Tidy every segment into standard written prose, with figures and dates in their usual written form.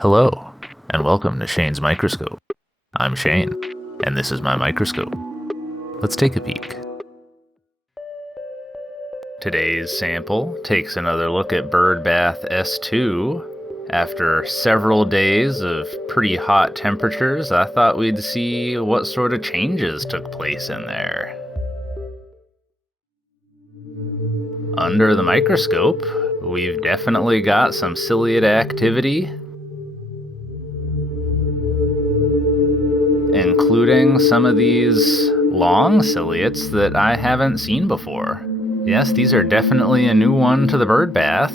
Hello, and welcome to Shane's Microscope. I'm Shane, and this is my microscope. Let's take a peek. Today's sample takes another look at bird bath S2. After several days of pretty hot temperatures, I thought we'd see what sort of changes took place in there. Under the microscope, we've definitely got some ciliate activity, including some of these long ciliates that I haven't seen before. Yes, these are definitely a new one to the bird bath.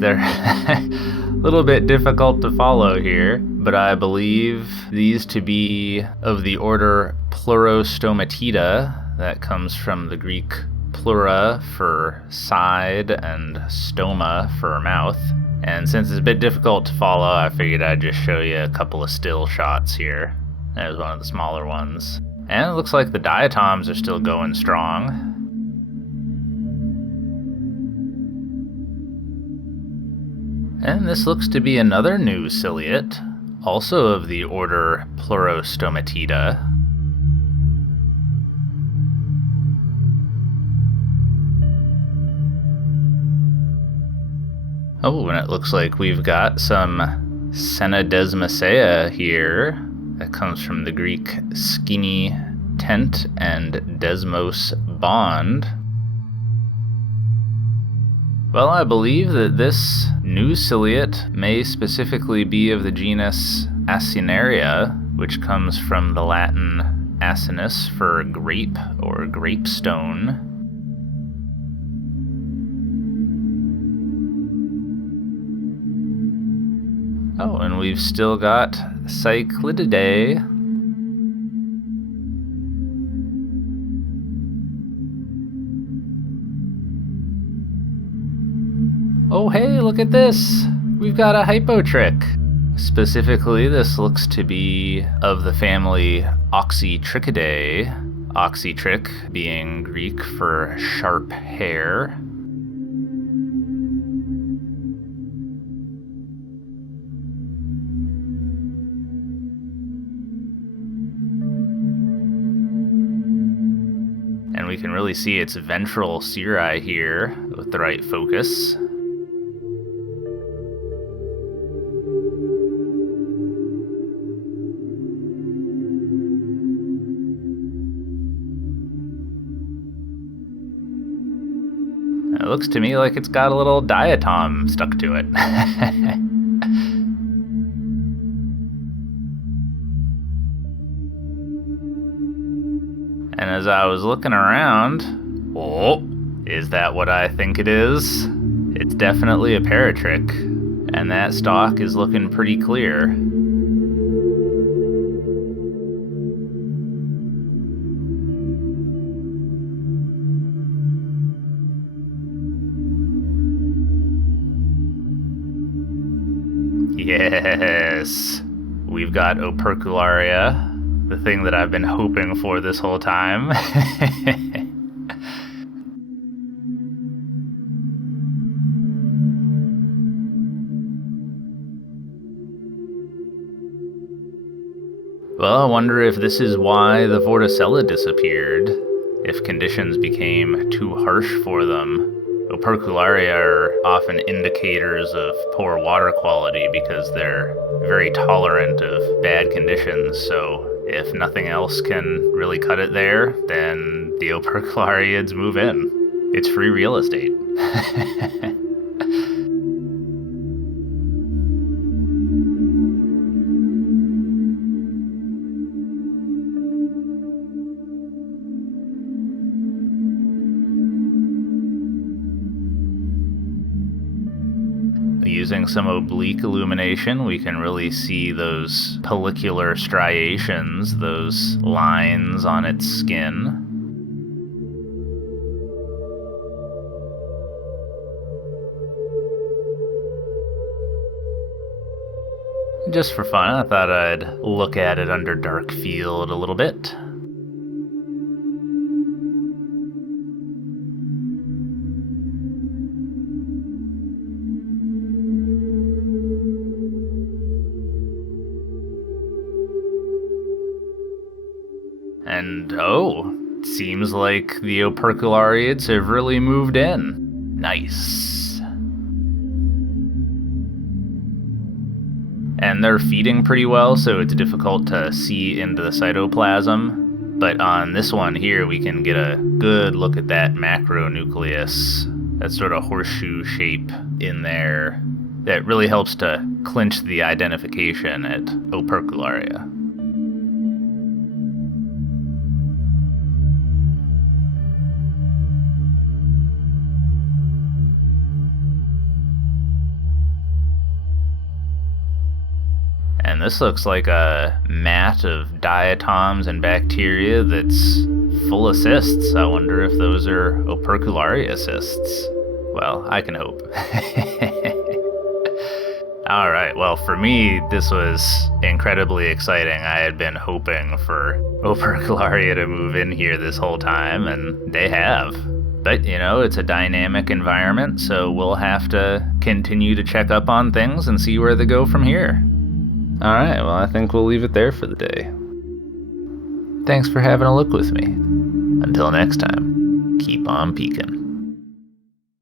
They're a little bit difficult to follow here, but I believe these to be of the order Pleurostomatida. That comes from the Greek pleura for side and stoma for mouth. And since it's a bit difficult to follow, I figured I'd just show you a couple of still shots here. There's one of the smaller ones. And it looks like the diatoms are still going strong. And this looks to be another new ciliate, also of the order Pleurostomatida. Oh, and it looks like we've got some Cenedesmacea here. That comes from the Greek skene, tent, and desmos, bond. Well, I believe that this new ciliate may specifically be of the genus Acinaria, which comes from the Latin acinus for grape or grapestone. Oh, and we've still got Cyclididae. Oh hey, look at this! We've got a hypotrich! Specifically, this looks to be of the family Oxytrichidae, oxytrich being Greek for sharp hair. And we can really see its ventral cirri here with the right focus. It looks to me like it's got a little diatom stuck to it. And as I was looking around, oh, is that what I think it is? It's definitely a paratrich, and that stalk is looking pretty clear. Yes, we've got Opercularia, the thing that I've been hoping for this whole time. Well, I wonder if this is why the Vorticella disappeared, if conditions became too harsh for them. Opercularia are often indicators of poor water quality because they're very tolerant of bad conditions, so if nothing else can really cut it there, then the operculariids move in. It's free real estate. Using some oblique illumination, we can really see those pellicular striations, those lines on its skin. Just for fun, I thought I'd look at it under dark field a little bit. And oh, seems like the operculariids have really moved in. Nice. And they're feeding pretty well, so it's difficult to see into the cytoplasm. But on this one here, we can get a good look at that macronucleus, that sort of horseshoe shape in there. That really helps to clinch the identification at opercularia. And this looks like a mat of diatoms and bacteria that's full of cysts. I wonder if those are opercularia cysts. Well, I can hope. All right, well, for me, this was incredibly exciting. I had been hoping for opercularia to move in here this whole time, and they have. But, it's a dynamic environment, so we'll have to continue to check up on things and see where they go from here. All right, well, I think we'll leave it there for the day. Thanks for having a look with me. Until next time, keep on peeking.